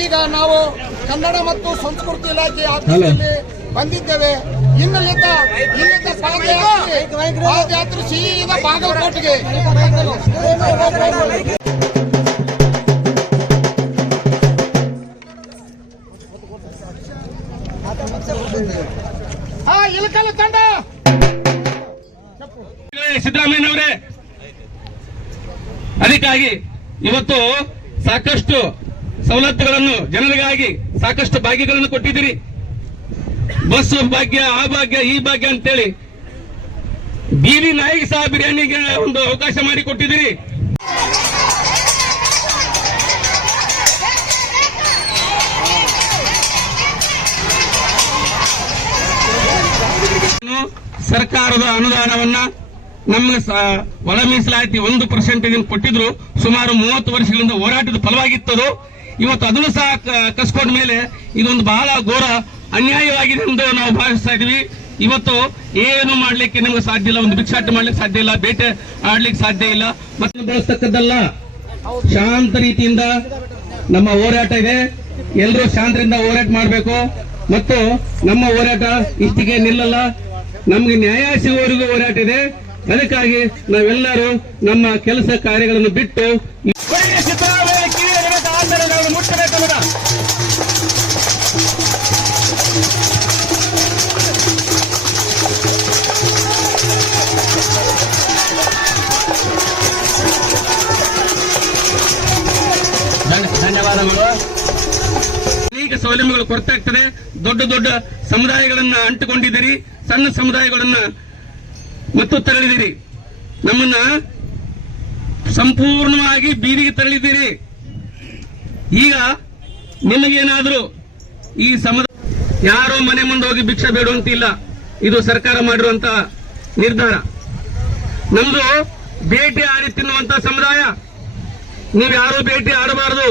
ಈಗ ನಾವು ಕನ್ನಡ ಮತ್ತು ಸಂಸ್ಕೃತಿ ಇಲಾಖೆ ಆಫೀಸಲ್ಲಿ ಬಂದಿದ್ದೇವೆ. ಇನ್ನಲ್ಲಿದ್ದ ಇಲ್ಲಿಂದ ಪಾದಯಾತ್ರೆ ಪಾದಯಾತ್ರೆ ಸೀದಾ ಬಾಗಲಕೋಟೆಗೆ. ಹಾ ಇಳಕಲ್ಲ ತಂಡ. ಸಿದ್ದರಾಮಯ್ಯನವರೇ ಅದಕ್ಕಾಗಿ ಇವತ್ತು ಸಾಕಷ್ಟು ಸವಲತ್ತುಗಳನ್ನು ಜನರಿಗಾಗಿ ಸಾಕಷ್ಟು ಭಾಗ್ಯಗಳನ್ನು ಕೊಟ್ಟಿದ್ದೀರಿ. ಬಸ್ ಭಾಗ್ಯ, ಆ ಭಾಗ್ಯ, ಈ ಭಾಗ್ಯ ಅಂತೇಳಿ ಬೀದಿ ನಾಯಿಗೆ ಸಹ ಬಿರಿಯಾನಿಗೆ ಒಂದು ಅವಕಾಶ ಮಾಡಿ ಕೊಟ್ಟಿದ್ದೀರಿ. ಸರ್ಕಾರದ ಅನುದಾನವನ್ನ ನಮಗೆ ಒಳಮೀಸಲಾತಿ ಒಳ ಮೀಸಲಾತಿ ಒಂದು ಪರ್ಸೆಂಟ್ ಕೊಟ್ಟಿದ್ರು. ಸುಮಾರು ಮೂವತ್ತು ವರ್ಷಗಳಿಂದ ಹೋರಾಟದ ಫಲವಾಗಿತ್ತದು. ಇವತ್ತು ಅದನ್ನು ಸಹ ಕಸ್ಕೊಂಡ ಮೇಲೆ ಇದೊಂದು ಬಹಳ ಘೋರ ಅನ್ಯಾಯವಾಗಿದೆ ಎಂದು ನಾವು ಭಾವಿಸ್ತಾ ಇದೀವಿ ಇವತ್ತು ಏನು ಮಾಡ್ಲಿಕ್ಕೆ ನಮ್ಗೆ ಸಾಧ್ಯ ಇಲ್ಲ, ಒಂದು ಭಿಕ್ಷಾಟ ಮಾಡ್ಲಿಕ್ಕೆ ಸಾಧ್ಯ ಇಲ್ಲ, ಬೇಟೆ ಆಡ್ಲಿಕ್ಕೆ ಸಾಧ್ಯ ಇಲ್ಲ. ಮತ್ತೆ ಬಳಸ್ತಕ್ಕದ್ದಲ್ಲ ಶಾಂತ ರೀತಿಯಿಂದ ನಮ್ಮ ಹೋರಾಟ ಇದೆ. ಎಲ್ಲರೂ ಶಾಂತರಿಂದ ಹೋರಾಟ ಮಾಡಬೇಕು. ಮತ್ತು ನಮ್ಮ ಹೋರಾಟ ಇಷ್ಟಿಗೆ ನಿಲ್ಲಲ್ಲ. ನಮಗೆ ನ್ಯಾಯ ಸಿಗುವವರೆಗೂ ಹೋರಾಟ ಇದೆ. ಅದಕ್ಕಾಗಿ ನಾವೆಲ್ಲರೂ ನಮ್ಮ ಕೆಲಸ ಕಾರ್ಯಗಳನ್ನು ಬಿಟ್ಟು ಆಂದೋಲನ ಮುಟ್ಟಬೇಕು ಮುಟ್ಟಬೇಕನ್ನೋದ ಧನ್ಯವಾದಗಳು. ಅನೇಕ ಸೌಲಭ್ಯಗಳು ಕೊರತೆ ಆಗ್ತದೆ ದೊಡ್ಡ ದೊಡ್ಡ ಸಮುದಾಯಗಳನ್ನ ಅಂಟುಕೊಂಡಿದ್ದೀರಿ. ಸಣ್ಣ ಸಮುದಾಯಗಳನ್ನ ಮತ್ತು ತರಳಿದಿರಿ ನಮ್ಮನ್ನ ಸಂಪೂರ್ಣವಾಗಿ ಬೀದಿಗೆ ತರಳಿದ್ದೀರಿ. ಈಗ ನಿಮಗೇನಾದರೂ ಈ ಸಮುದಾಯ ಯಾರೋ ಮನೆ ಮುಂದೆ ಹೋಗಿ ಭಿಕ್ಷೆ ಬೇಡುವಂತಿಲ್ಲ ಇದು ಸರ್ಕಾರ ಮಾಡಿರುವಂತ ನಿರ್ಧಾರ. ನಮ್ದು ಬೇಟೆ ಆಡಿ ತಿನ್ನುವಂತ ಸಮುದಾಯ. ನೀವು ಯಾರು ಬೇಟೆ ಆಡಬಾರದು.